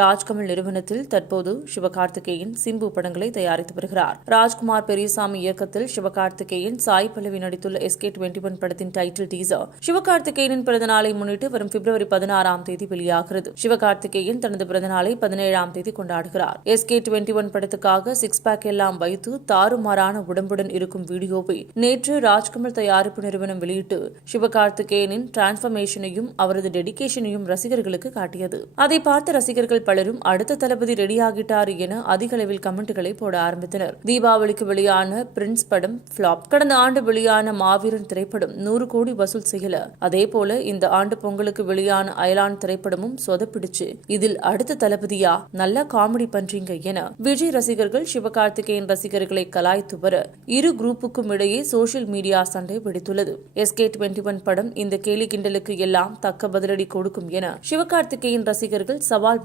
ராஜ்கமல் நிறுவனத்தில் தற்போது சிவகார்த்திகேயன் சிம்பு படங்களை தயாரித்து வருகிறார். ராஜ்குமார் பெரியசாமி இயக்கத்தில் சிவகார்த்திகேயன், சாய் பல்லவி நடித்துள்ள SK21 படத்தின் டைட்டில் டீசர் சிவகார்த்திகேயனின் பிறந்தநாளை முன்னிட்டு வரும் பிப்ரவரி 16ஆம் தேதி வெளியாகிறது. சிவகார்த்திகேயன் தனது பிறந்தநாளை 17ஆம் தேதி கொண்டாடுகிறார். SK21 படத்துக்காக சிக்ஸ் பேக் எல்லாம் வைத்து தாறுமாறான உடம்புடன் இருக்கும் வீடியோவை நேற்று ராஜ்கமல் தயாரிப்பு நிறுவனம் வெளியிட்டு சிவகார்த்திகேயனின் டிரான்ஸ்பர்மேஷனையும் அவரது டெடிகேஷனையும் ரசிகர்களுக்கு காட்டியது. அதை பார்த்த ரசிகர்கள் பலரும் அடுத்த தளபதி ரெடியாகிட்டார் என அதிக அளவில் கமெண்ட்களை போட ஆரம்பித்தனர். தீபாவளிக்கு வெளியான பிரின்ஸ் படம் பிளாப். கடந்த ஆண்டு வெளியான மாவீரன் திரைப்படம் 100 கோடி வசூல் செய்யல. அதேபோல இந்த ஆண்டு பொங்கலுக்கு வெளியான அயலான் திரைப்படமும் சொதப்பிடுச்சு. இதில் அடுத்த தளபதியா? நல்லா காமெடி பண்றீங்க என விஜய் ரசிகர்கள் சிவகார்த்திகேயன் ரசிகர்களை கலாய்த்து வர இரு குரூப்புக்கும் இடையே சோசியல் மீடியா சண்டை வெடித்துள்ளது. SK21 படம் இந்த கேலி கிண்டலுக்கு எல்லாம் தக்க பதிலடி கொடுக்கும் என சிவகார்த்திகேயன் ரசிகர்கள் சவால்